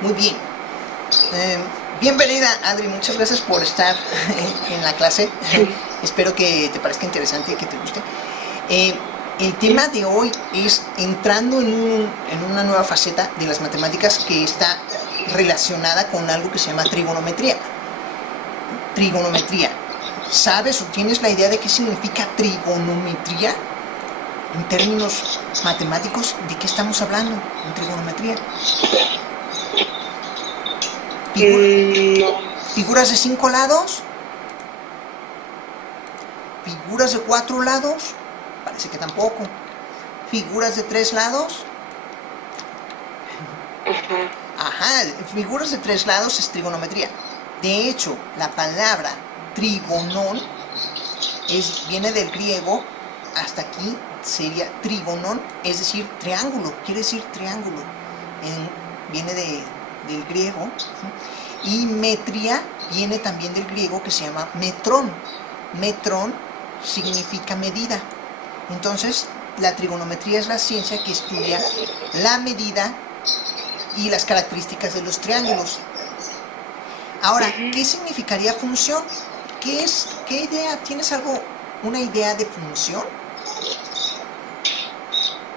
Muy bien. Eh, Bienvenida, Adri. Muchas gracias por estar en la clase. Espero que te parezca interesante y que te guste. Eh, el tema de hoy es entrando en una nueva faceta de las matemáticas que está relacionada con algo que se llama trigonometría. Trigonometría. ¿Sabes o tienes la idea de qué significa trigonometría? En términos matemáticos, ¿de qué estamos hablando en trigonometría? No. ¿Figuras de 5 lados? ¿Figuras de 4 lados? Parece que tampoco. ¿Figuras de 3 lados? Ajá. Ajá, figuras de 3 lados es trigonometría. De hecho, la palabra trigonón viene del griego, hasta aquí sería trigonón, es decir, triángulo, quiere decir triángulo. Viene del griego. Y metría viene también del griego, que se llama metrón. Metrón significa medida. Entonces, la trigonometría es la ciencia que estudia la medida y las características de los triángulos. Ahora, ¿qué significaría función? ¿Qué idea? ¿Tienes una idea de función?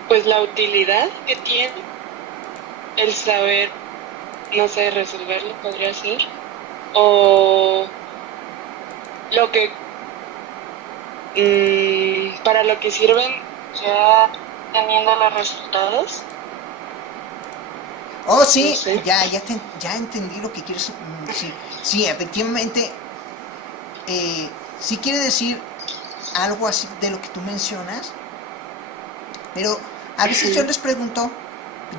Pues la utilidad que tiene el saber, no sé, resolverlo podría ser. O lo que, para lo que sirven ya teniendo los resultados. Oh, No sí, sé. ya entendí lo que quieres. Sí, efectivamente, sí quiere decir algo así de lo que tú mencionas, pero a veces yo les pregunto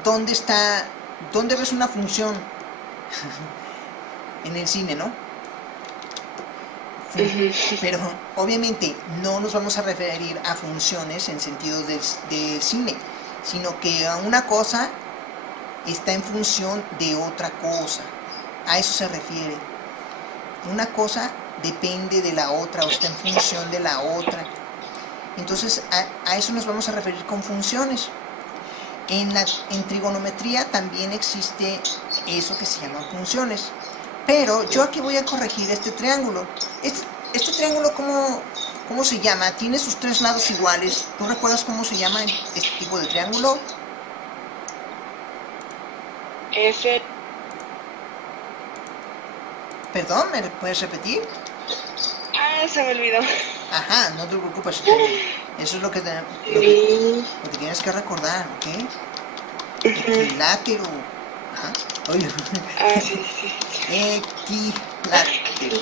dónde ves una función en el cine, ¿no? Pero obviamente no nos vamos a referir a funciones en sentido del cine, sino que a una cosa está en función de otra cosa. A eso se refiere. Una cosa depende de la otra o está en función de la otra. Entonces a eso nos vamos a referir con funciones. En trigonometría también existe eso que se llaman funciones. Pero yo aquí voy a corregir este triángulo. Este triángulo, ¿cómo se llama? Tiene sus 3 lados iguales. ¿Tú recuerdas cómo se llama este tipo de triángulo? Ese, Perdón, ¿me puedes repetir? se me olvidó. Ajá, no te preocupes. Eso es lo que Sí. tienes que recordar, ¿ok? Equilátero. Ajá. Oye. Sí, sí, sí. Equilátero.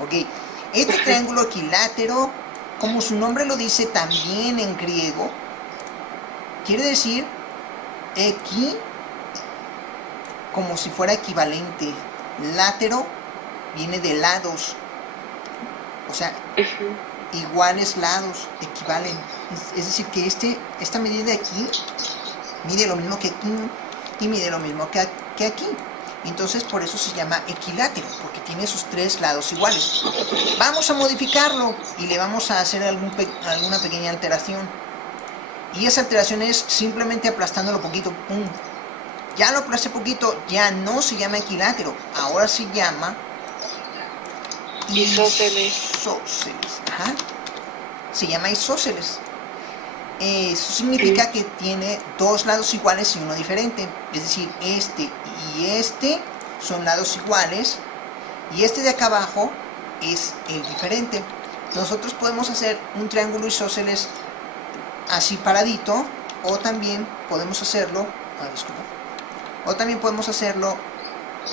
Ok. Este triángulo equilátero, como su nombre lo dice también en griego, quiere decir equi, como si fuera equivalente. Látero viene de lados. O sea, iguales lados, equivalen. Es decir, que esta medida de aquí mide lo mismo que aquí y mide lo mismo que aquí. Entonces por eso se llama equilátero, porque tiene sus 3 lados iguales. Vamos a modificarlo y le vamos a hacer alguna pequeña alteración. Y esa alteración es simplemente aplastándolo poquito. ¡Pum! Ya lo aplasté poquito, ya no se llama equilátero, ahora se llama Isósceles. Ajá. Se llama isósceles. Eso significa que tiene 2 lados iguales y uno diferente. Es decir, este y este son lados iguales y este de acá abajo es el diferente. Nosotros podemos hacer un triángulo isósceles así paradito, o también podemos hacerlo,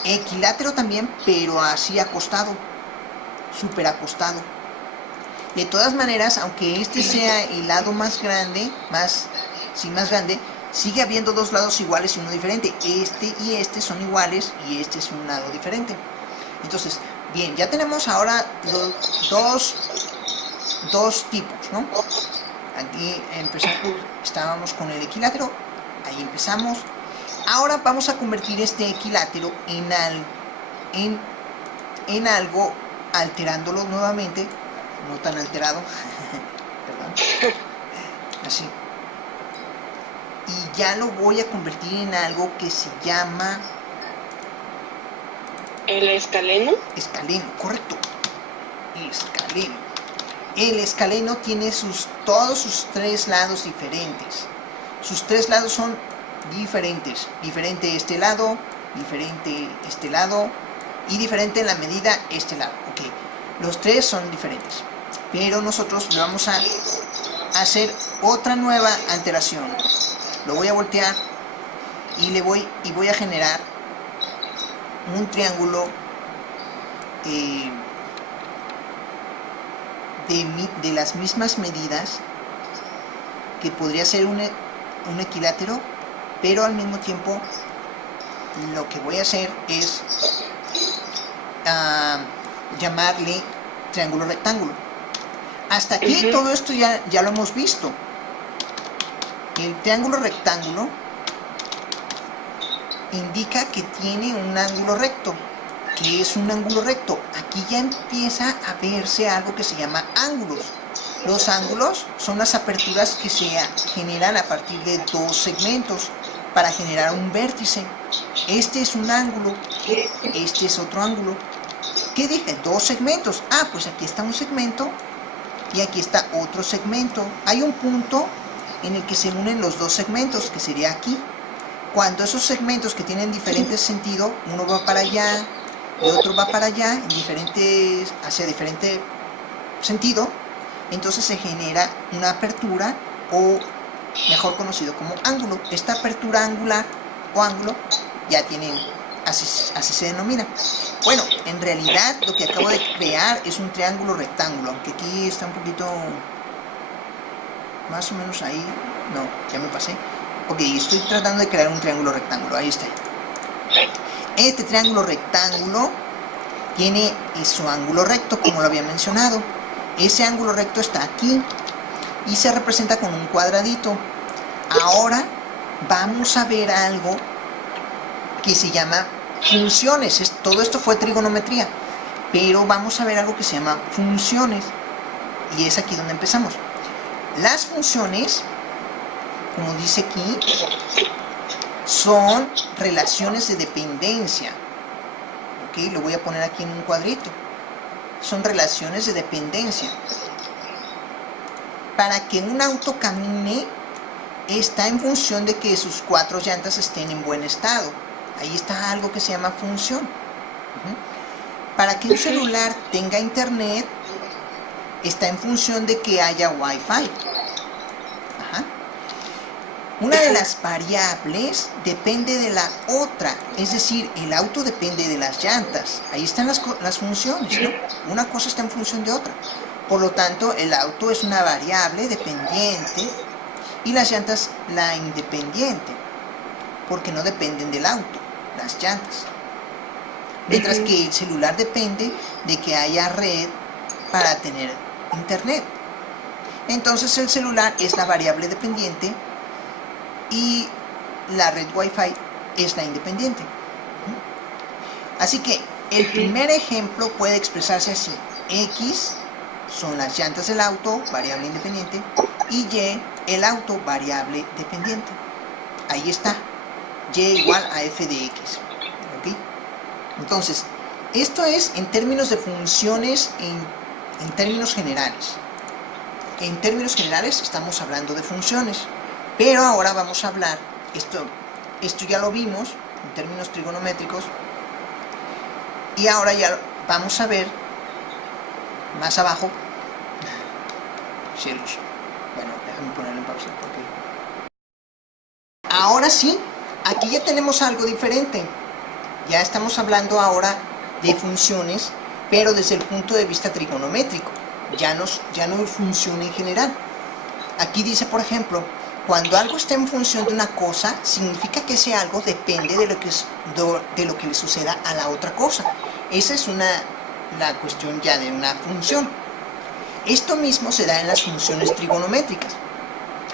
equilátero también, pero así acostado, súper acostado. De todas maneras, aunque este sea el lado más grande, más grande, sigue habiendo 2 lados iguales y uno diferente. Este y este son iguales y este es un lado diferente. Entonces, bien, ya tenemos ahora los dos tipos, ¿no? Aquí estábamos con el equilátero, ahí empezamos. Ahora vamos a convertir este equilátero en algo, alterándolo nuevamente, no tan alterado, perdón, así. Y ya lo voy a convertir en algo que se llama ¿El escaleno? Escaleno, correcto. Escaleno. El escaleno tiene todos sus tres lados diferentes. Sus tres lados son diferentes. Diferente este lado, diferente este lado y diferente en la medida este lado. Ok, los tres son diferentes. Pero nosotros le vamos a hacer otra nueva alteración. Lo voy a voltear y voy a generar un triángulo de las mismas medidas, que podría ser un equilátero, pero al mismo tiempo lo que voy a hacer es llamarle triángulo rectángulo. Hasta aquí todo esto ya lo hemos visto. El triángulo rectángulo indica que tiene un ángulo recto. ¿Qué es un ángulo recto? Aquí ya empieza a verse algo que se llama ángulos. Los ángulos son las aperturas que se generan a partir de dos segmentos para generar un vértice. Este es un ángulo, este es otro ángulo. ¿Qué dije? Dos segmentos. Ah, pues aquí está un segmento y aquí está otro segmento. Hay un punto en el que se unen los dos segmentos, que sería aquí. Cuando esos segmentos que tienen diferentes sentidos, uno va para allá y otro va para allá, hacia diferente sentido, entonces se genera una apertura, o mejor conocido como ángulo. Esta apertura angular o ángulo ya tienen, así se denomina. Bueno, en realidad lo que acabo de crear es un triángulo rectángulo, aunque aquí está un poquito más o menos ahí. No, ya me pasé. Ok, estoy tratando de crear un triángulo rectángulo. Ahí está. Este triángulo rectángulo tiene su ángulo recto, como lo había mencionado. Ese ángulo recto está aquí y se representa con un cuadradito. Ahora vamos a ver algo que se llama funciones. Todo esto fue trigonometría, pero vamos a ver algo que se llama funciones, y es aquí donde empezamos. Las funciones, como dice aquí, son relaciones de dependencia. Ok, lo voy a poner aquí en un cuadrito. Son relaciones de dependencia. Para que un auto camine, está en función de que sus cuatro llantas estén en buen estado. Ahí está algo que se llama función. Para que un celular tenga internet, está en función de que haya Wi-Fi. Una de las variables depende de la otra, es decir, el auto depende de las llantas. Ahí están las funciones, ¿no? Una cosa está en función de otra. Por lo tanto, el auto es una variable dependiente y las llantas la independiente, porque no dependen del auto, las llantas. Mientras que el celular depende de que haya red para tener internet. Entonces el celular es la variable dependiente y la red Wi-Fi es la independiente. Así que el primer ejemplo puede expresarse así: X son las llantas del auto, variable independiente, y Y, el auto, variable dependiente. Ahí está, Y igual a f de X. ¿Okay? Entonces, esto es en términos de funciones, en términos generales. En términos generales estamos hablando de funciones, pero ahora vamos a hablar, esto ya lo vimos en términos trigonométricos, y ahora ya vamos a ver más abajo. Cielos. Bueno, déjame ponerlo en pausa porque... Ahora sí, aquí ya tenemos algo diferente. Ya estamos hablando ahora de funciones, pero desde el punto de vista trigonométrico. Ya no funciona en general. Aquí dice, por ejemplo, cuando algo está en función de una cosa, significa que ese algo depende de lo que le suceda a la otra cosa. Esa es la cuestión ya de una función. Esto mismo se da en las funciones trigonométricas.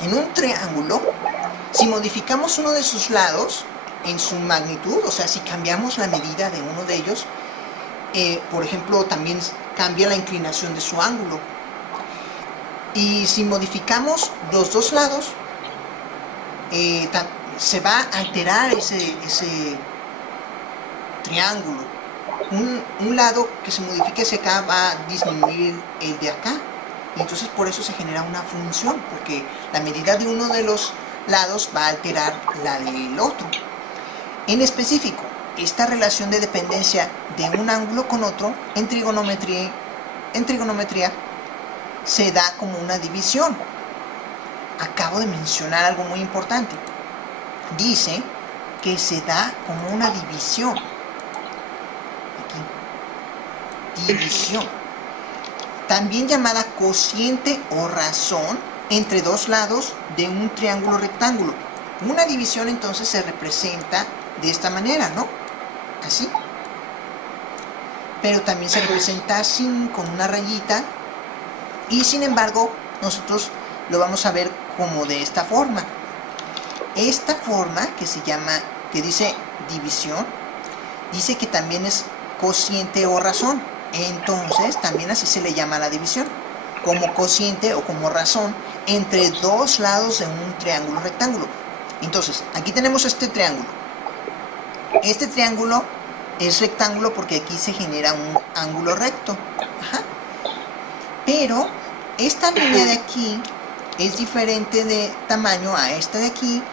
En un triángulo, si modificamos uno de sus lados en su magnitud, o sea, si cambiamos la medida de uno de ellos, por ejemplo, también cambia la inclinación de su ángulo. Y si modificamos los dos lados, se va a alterar ese triángulo. un lado que se modifique hacia acá va a disminuir el de acá. Y entonces por eso se genera una función, porque la medida de uno de los lados va a alterar la del otro. En específico, esta relación de dependencia de un ángulo con otro en trigonometría se da como una división. Acabo de mencionar algo muy importante. Dice que se da como una división. Aquí. División. También llamada cociente o razón entre dos lados de un triángulo rectángulo. Una división entonces se representa de esta manera, ¿no? Así. Pero también se representa así, con una rayita. Y sin embargo, nosotros lo vamos a ver como de esta forma. Esta forma que dice división, dice que también es cociente o razón. Entonces, también así se le llama a la división, como cociente o como razón entre dos lados de un triángulo rectángulo. Entonces, aquí tenemos este triángulo. Este triángulo es rectángulo porque aquí se genera un ángulo recto. Ajá. Pero esta línea de aquí es diferente de tamaño a esta de aquí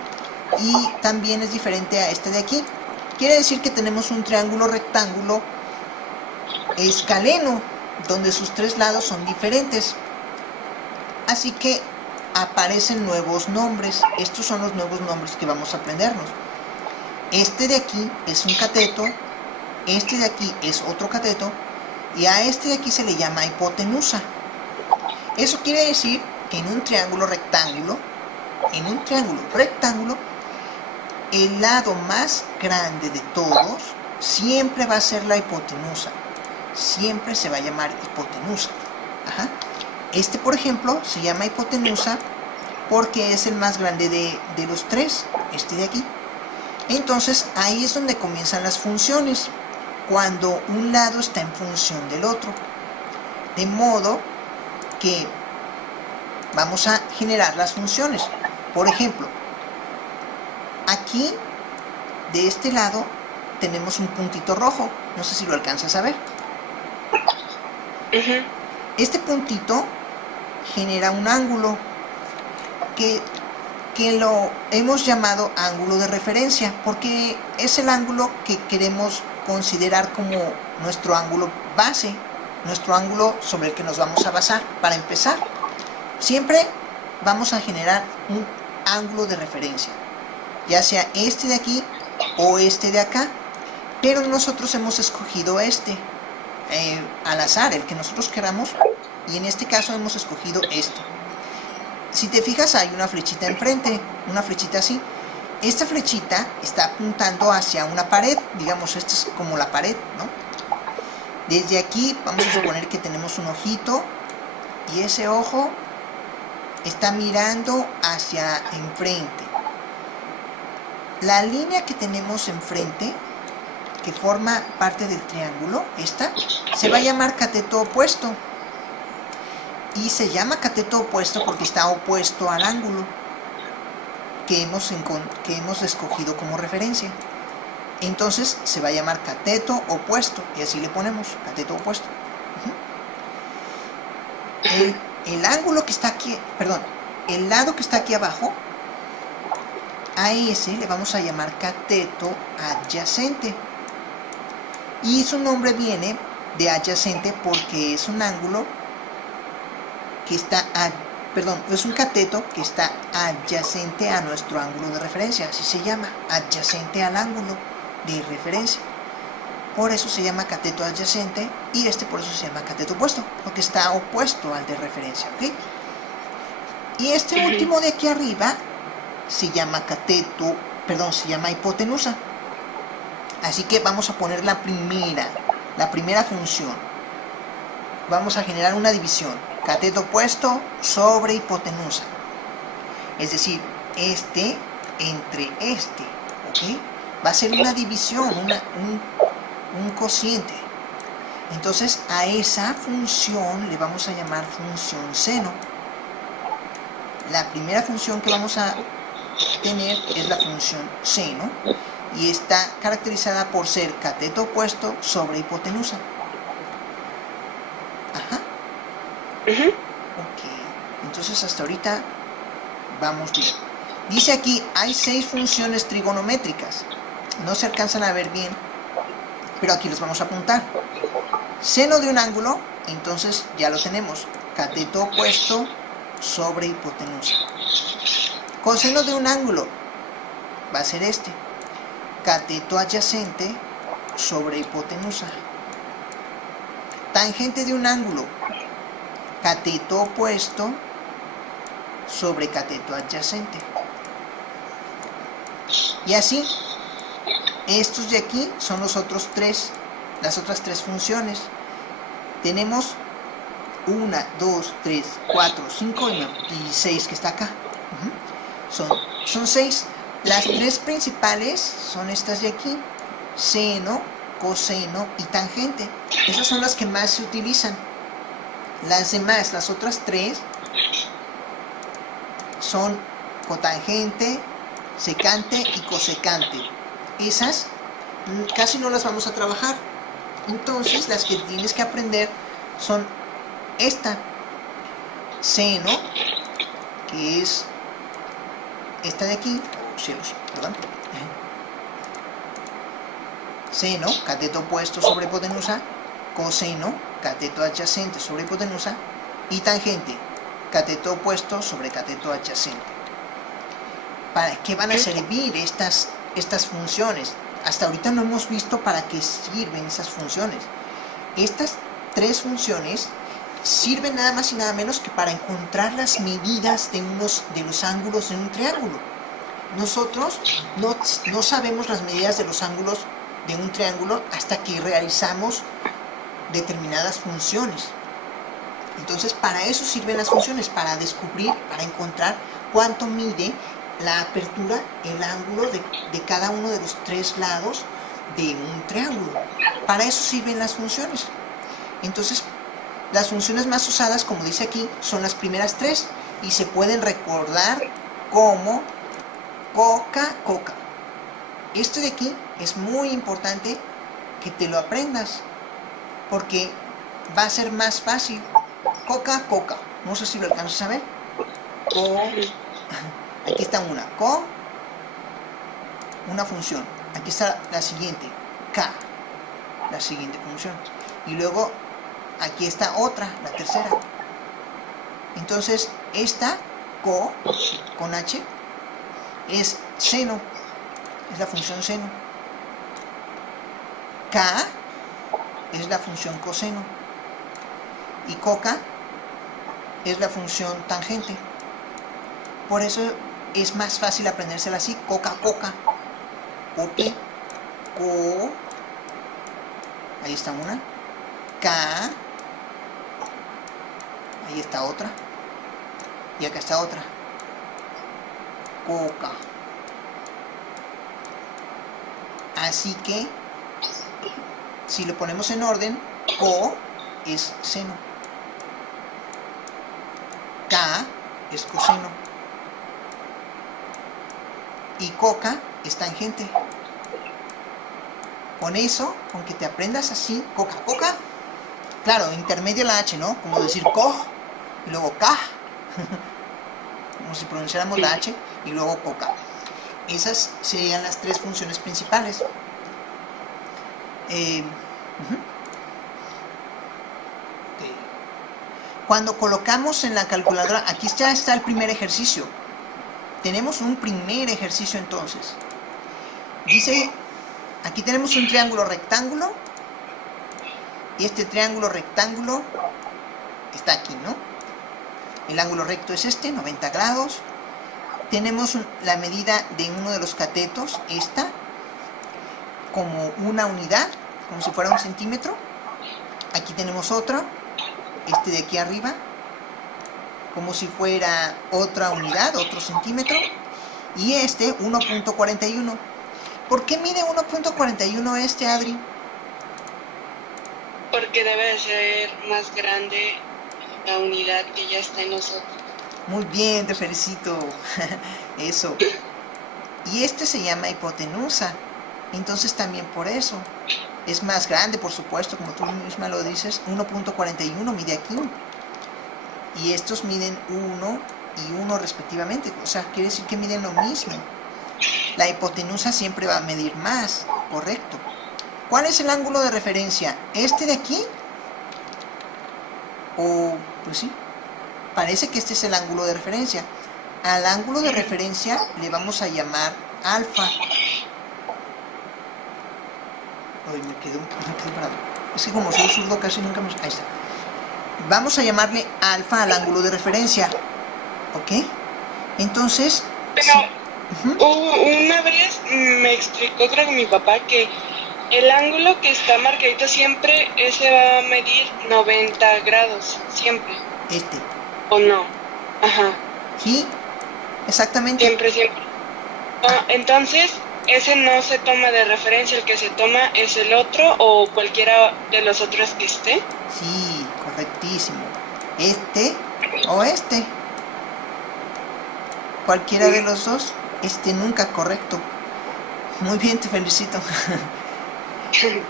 y también es diferente a esta de aquí. Quiere decir que tenemos un triángulo rectángulo escaleno, donde sus tres lados son diferentes. Así que aparecen nuevos nombres. Estos son los nuevos nombres que vamos a aprendernos. Este de aquí es un cateto, este de aquí es otro cateto, y a este de aquí se le llama hipotenusa. Eso quiere decir que en un triángulo rectángulo, el lado más grande de todos siempre va a ser la hipotenusa. Siempre se va a llamar hipotenusa. Ajá. Este, por ejemplo, se llama hipotenusa porque es el más grande de los tres, este de aquí. Entonces, ahí es donde comienzan las funciones, cuando un lado está en función del otro. De modo que vamos a generar las funciones. Por ejemplo, aquí, de este lado, tenemos un puntito rojo. No sé si lo alcanzas a ver. Este puntito genera un ángulo que lo hemos llamado ángulo de referencia, porque es el ángulo que queremos considerar como nuestro ángulo base, nuestro ángulo sobre el que nos vamos a basar. Para empezar, siempre vamos a generar un ángulo de referencia, ya sea este de aquí o este de acá, pero nosotros hemos escogido este al azar, el que nosotros queramos, y en este caso hemos escogido este. Si te fijas, hay una flechita enfrente, una flechita así. Esta flechita está apuntando hacia una pared, digamos, esta es como la pared, ¿no? Desde aquí vamos a suponer que tenemos un ojito, y ese ojo está mirando hacia enfrente. La línea que tenemos enfrente, que forma parte del triángulo, esta, se va a llamar cateto opuesto. Y se llama cateto opuesto porque está opuesto al ángulo que hemos escogido como referencia. Entonces se va a llamar cateto opuesto, y así le ponemos cateto opuesto. El ángulo que está aquí, perdón, el lado que está aquí abajo, a ese le vamos a llamar cateto adyacente. Y su nombre viene de adyacente porque es un ángulo que está, es un cateto que está adyacente a nuestro ángulo de referencia. Así se llama, adyacente al ángulo de referencia. Por eso se llama cateto adyacente, y este por eso se llama cateto opuesto, porque está opuesto al de referencia, ¿ok? Y este último de aquí arriba se llama se llama hipotenusa. Así que vamos a poner la primera función. Vamos a generar una división, cateto opuesto sobre hipotenusa. Es decir, este entre este, ¿ok? Va a ser una división, un cociente. Entonces a esa función le vamos a llamar función seno. La primera función que vamos a tener es la función seno, y está caracterizada por ser cateto opuesto sobre hipotenusa. Ajá. Ok, entonces hasta ahorita vamos bien. Dice aquí, hay 6 funciones trigonométricas. No se alcanzan a ver bien, pero aquí les vamos a apuntar. Seno de un ángulo, entonces ya lo tenemos. Cateto opuesto sobre hipotenusa. Coseno de un ángulo va a ser este. Cateto adyacente sobre hipotenusa. Tangente de un ángulo. Cateto opuesto sobre cateto adyacente. Y así, estos de aquí son las otras tres funciones. Tenemos 1, 2, 3, 4, 5 y 6 que está acá. Son 6. Las 3 principales son estas de aquí: seno, coseno y tangente. Esas son las que más se utilizan. Las demás, las otras 3, son cotangente, secante y cosecante. Esas casi no las vamos a trabajar. Entonces las que tienes que aprender son esta: seno, que es esta de aquí, cielos, perdón. Seno, cateto opuesto sobre hipotenusa. Coseno, cateto adyacente sobre hipotenusa. Y tangente, cateto opuesto sobre cateto adyacente. ¿Para qué van a servir estas funciones? Hasta ahorita no hemos visto para qué sirven esas funciones. Estas 3 funciones sirven nada más y nada menos que para encontrar las medidas de los ángulos de un triángulo. Nosotros no sabemos las medidas de los ángulos de un triángulo hasta que realizamos determinadas funciones. Entonces, para eso sirven las funciones, para descubrir, para encontrar cuánto mide la apertura, el ángulo de cada uno de los 3 lados de un triángulo. Para eso sirven las funciones. Entonces, las funciones más usadas, como dice aquí, son las primeras 3 y se pueden recordar como coca. Esto de aquí es muy importante que te lo aprendas, porque va a ser más fácil. Coca. No sé si lo alcanzas a ver. Aquí está una función. Aquí está la siguiente, K, la siguiente función. Y luego aquí está otra, la tercera. Entonces, esta con H es seno, es la función seno. K es la función coseno. Y coca es la función tangente. Por eso es más fácil aprendérsela así, coca. Porque ahí está una, K, ahí está otra, y acá está otra, coca. Así que, si lo ponemos en orden, co es seno, K es coseno, y coca es tangente. Con eso, con que te aprendas así, coca, claro, intermedio la H, ¿no? Como decir co, y luego K, como si pronunciáramos la H, y luego coca. Esas serían las 3 funciones principales. Cuando colocamos en la calculadora, aquí ya está el primer ejercicio. Tenemos un primer ejercicio entonces. Dice, aquí tenemos un triángulo rectángulo, y este triángulo rectángulo está aquí, ¿no? El ángulo recto es este, 90 grados. Tenemos la medida de uno de los catetos, esta, como una unidad, como si fuera 1 centímetro. Aquí tenemos otro, este de aquí arriba, como si fuera otra unidad, otro centímetro. Y este, 1.41. ¿Por qué mide 1.41 este, Adri? Porque debe de ser más grande la unidad que ya está en nosotros. Muy bien, te felicito. Eso. Y este se llama hipotenusa. Entonces también por eso es más grande, por supuesto, como tú misma lo dices, 1.41 mide aquí. Y estos miden 1 y 1 respectivamente. O sea, quiere decir que miden lo mismo. La hipotenusa siempre va a medir más, correcto. ¿Cuál es el ángulo de referencia? ¿Este de aquí? O, pues sí, parece que este es el ángulo de referencia. Al ángulo de referencia le vamos a llamar alfa. Ay, me quedé parado. Es que como soy zurdo casi nunca me... Ahí está. Vamos a llamarle alfa al ángulo de referencia. ¿Ok? Entonces... Pero una vez me explicó, creo que mi papá, que el ángulo que está marcadito siempre, ese va a medir 90 grados. Siempre. Este. ¿O no? Ajá. Sí, exactamente. Siempre. Entonces, ese no se toma de referencia, el que se toma es el otro o cualquiera de los otros que esté. Sí, correctísimo. Este o este. Cualquiera de los dos. Este nunca, correcto. Muy bien, te felicito.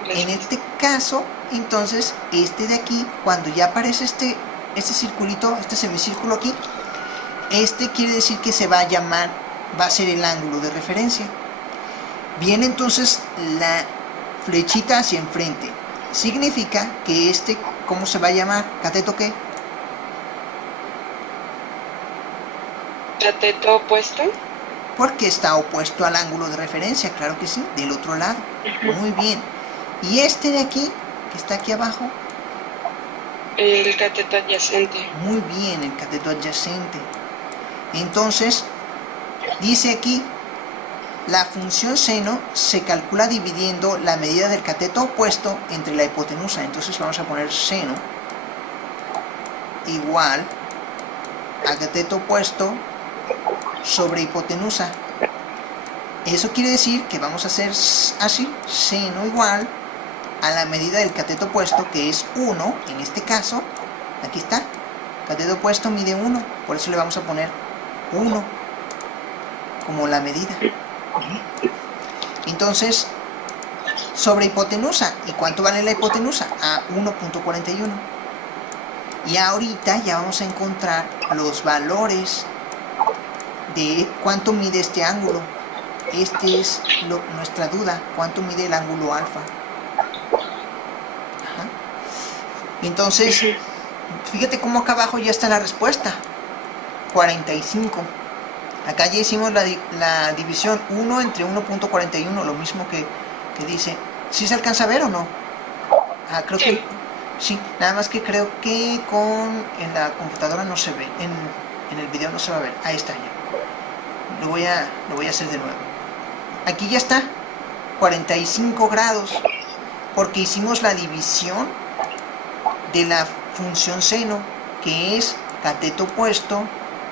En este caso, entonces, este de aquí, cuando ya aparece este circulito, este semicírculo aquí, este quiere decir que se va a llamar, va a ser el ángulo de referencia. Viene entonces la flechita hacia enfrente. Significa que este, ¿cómo se va a llamar? ¿Cateto qué? ¿Cateto opuesto? Porque está opuesto al ángulo de referencia, claro que sí, del otro lado. Muy bien. Y este de aquí, que está aquí abajo. El cateto adyacente. Muy bien, el cateto adyacente. Entonces, dice aquí, la función seno se calcula dividiendo la medida del cateto opuesto entre la hipotenusa. Entonces vamos a poner seno igual a cateto opuesto sobre hipotenusa. Eso quiere decir que vamos a hacer así, seno igual a la medida del cateto opuesto, que es 1, en este caso, aquí está, cateto opuesto mide 1, por eso le vamos a poner 1 como la medida. Entonces, sobre hipotenusa, ¿y cuánto vale la hipotenusa? A 1.41. Y ahorita ya vamos a encontrar los valores de cuánto mide este ángulo. Este es nuestra duda, cuánto mide el ángulo alfa. Ajá. Entonces, fíjate cómo acá abajo ya está la respuesta. 45. Acá ya hicimos la división 1 entre 1.41, lo mismo que dice. ¿Sí se alcanza a ver o no? Ah, creo que sí, nada más que creo que en la computadora no se ve, en el video no se va a ver. Ahí está ya. Lo voy a hacer de nuevo. Aquí ya está, 45 grados, porque hicimos la división de la función seno, que es cateto opuesto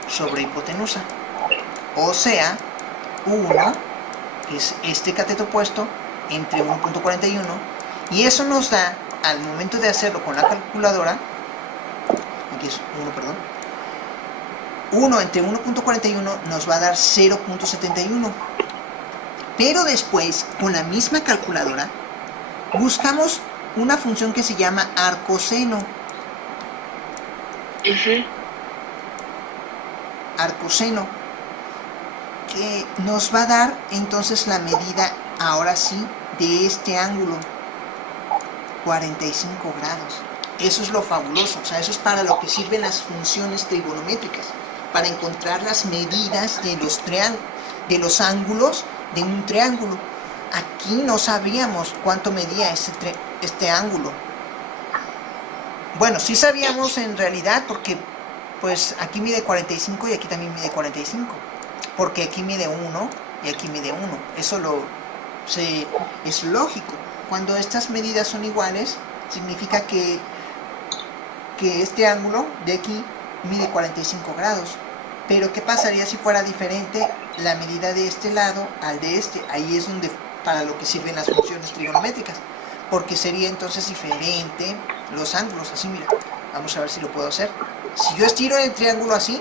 sobre hipotenusa. O sea, 1, que es este cateto opuesto, entre 1.41, y eso nos da, al momento de hacerlo con la calculadora, aquí es 1, perdón, 1 entre 1.41 nos va a dar 0.71. Pero después, con la misma calculadora, buscamos una función que se llama arcoseno. Arcoseno, que nos va a dar entonces la medida, ahora sí, de este ángulo, 45 grados. Eso es lo fabuloso, o sea, eso es para lo que sirven las funciones trigonométricas, para encontrar las medidas de los ángulos de un triángulo. Aquí no sabíamos cuánto medía este ángulo. Bueno, sí sabíamos en realidad, porque pues aquí mide 45 y aquí también mide 45, porque aquí mide 1 y aquí mide 1. Eso es lógico. Cuando estas medidas son iguales, significa que este ángulo de aquí mide 45 grados. Pero ¿qué pasaría si fuera diferente la medida de este lado al de este? Ahí es donde, para lo que sirven las funciones trigonométricas, porque sería entonces diferente los ángulos. Así, mira, vamos a ver si lo puedo hacer. Si yo estiro el triángulo así,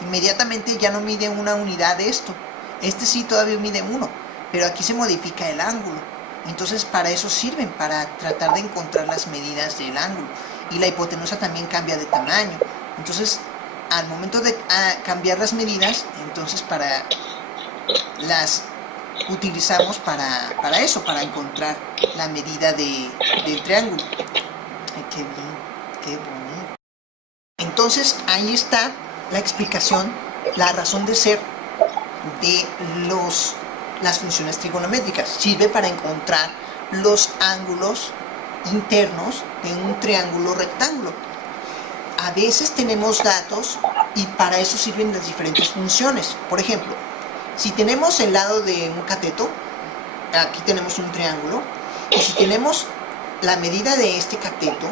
inmediatamente ya no mide una unidad de esto. Este sí todavía mide 1, pero aquí se modifica el ángulo. Entonces para eso sirven, para tratar de encontrar las medidas del ángulo. Y la hipotenusa también cambia de tamaño. Entonces al momento de cambiar las medidas, entonces las utilizamos para eso, para encontrar la medida del triángulo. Ay, qué bien, qué bonito. Entonces ahí está la explicación, la razón de ser de las funciones trigonométricas. Sirve para encontrar los ángulos internos de un triángulo rectángulo. A veces tenemos datos y para eso sirven las diferentes funciones. Por ejemplo, si tenemos el lado de un cateto, aquí tenemos un triángulo, y si tenemos la medida de este cateto,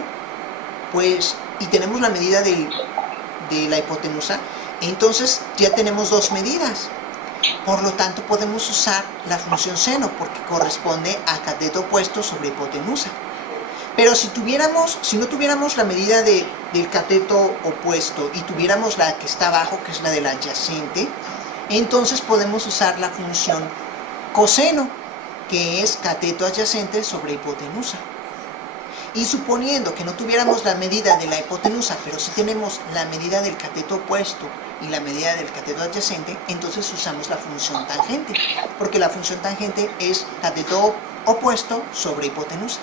pues, y tenemos la medida de la hipotenusa, entonces ya tenemos dos medidas. Por lo tanto, podemos usar la función seno, porque corresponde a cateto opuesto sobre hipotenusa. Pero si no tuviéramos la medida del cateto opuesto y tuviéramos la que está abajo, que es la del adyacente, entonces podemos usar la función coseno, que es cateto adyacente sobre hipotenusa. Y suponiendo que no tuviéramos la medida de la hipotenusa, pero sí tenemos la medida del cateto opuesto y la medida del cateto adyacente, entonces usamos la función tangente, porque la función tangente es cateto opuesto sobre hipotenusa.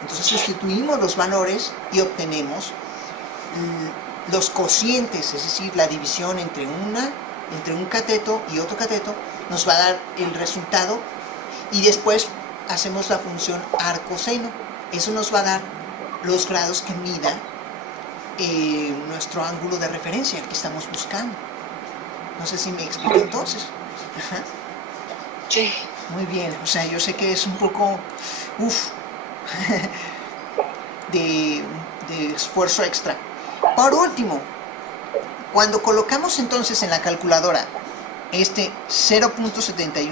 Entonces sustituimos los valores y obtenemos los cocientes, es decir, la división entre un cateto y otro cateto, nos va a dar el resultado, y después hacemos la función arcoseno. Eso nos va a dar los grados que mida nuestro ángulo de referencia, el que estamos buscando. No sé si me explico entonces. Ajá. Sí. Muy bien, o sea, yo sé que es un poco de esfuerzo extra. Por último, cuando colocamos entonces en la calculadora este 0.71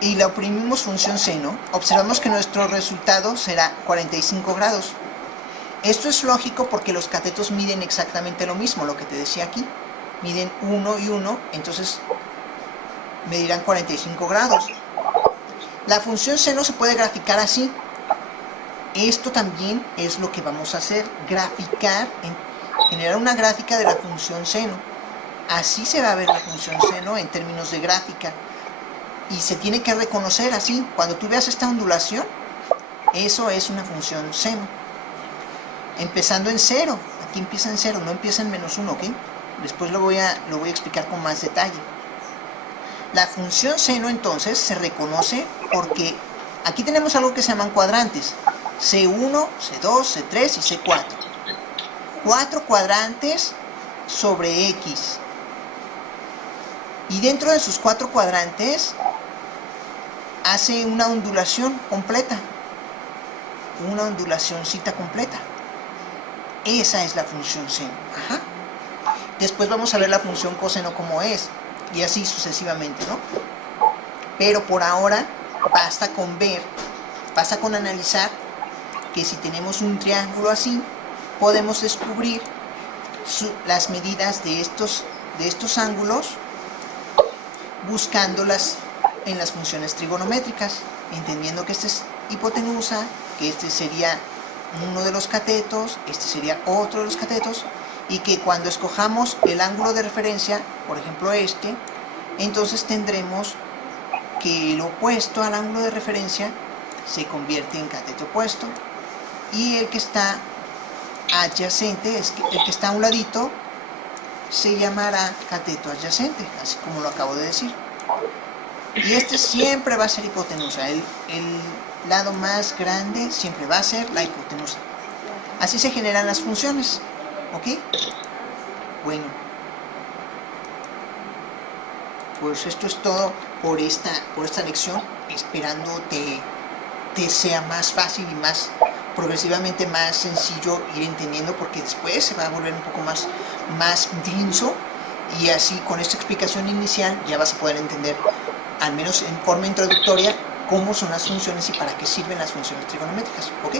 y le oprimimos función seno, observamos que nuestro resultado será 45 grados. Esto es lógico porque los catetos miden exactamente lo mismo, lo que te decía aquí. Miden 1 y 1, entonces medirán 45 grados. La función seno se puede graficar así. Esto también es lo que vamos a hacer, generar una gráfica de la función seno. Así se va a ver la función seno en términos de gráfica. Y se tiene que reconocer así. Cuando tú veas esta ondulación, eso es una función seno. Empezando en 0. Aquí empieza en 0, no empieza en -1, ¿ok? Después lo voy a explicar con más detalle. La función seno entonces se reconoce porque aquí tenemos algo que se llaman cuadrantes. C1, C2, C3 y C4. 4 cuadrantes sobre X. Y dentro de sus 4 cuadrantes hace una ondulación completa. Una ondulacióncita completa. Esa es la función seno. Ajá. Después vamos a ver la función coseno como es. Y así sucesivamente, ¿no? Pero por ahora basta con analizar que si tenemos un triángulo así, podemos descubrir las medidas de estos ángulos buscándolas en las funciones trigonométricas, entendiendo que este es hipotenusa, que este sería uno de los catetos, este sería otro de los catetos, y que cuando escojamos el ángulo de referencia, por ejemplo este, entonces tendremos que el opuesto al ángulo de referencia se convierte en cateto opuesto, y el que está adyacente, el que está a un ladito, se llamará cateto adyacente, así como lo acabo de decir. Y este siempre va a ser hipotenusa, el lado más grande siempre va a ser la hipotenusa. Así se generan las funciones, ¿ok? Bueno, pues esto es todo por esta lección, esperando te sea más fácil y progresivamente más sencillo ir entendiendo, porque después se va a volver un poco más denso, y así con esta explicación inicial ya vas a poder entender, al menos en forma introductoria, cómo son las funciones y para qué sirven las funciones trigonométricas, ¿ok?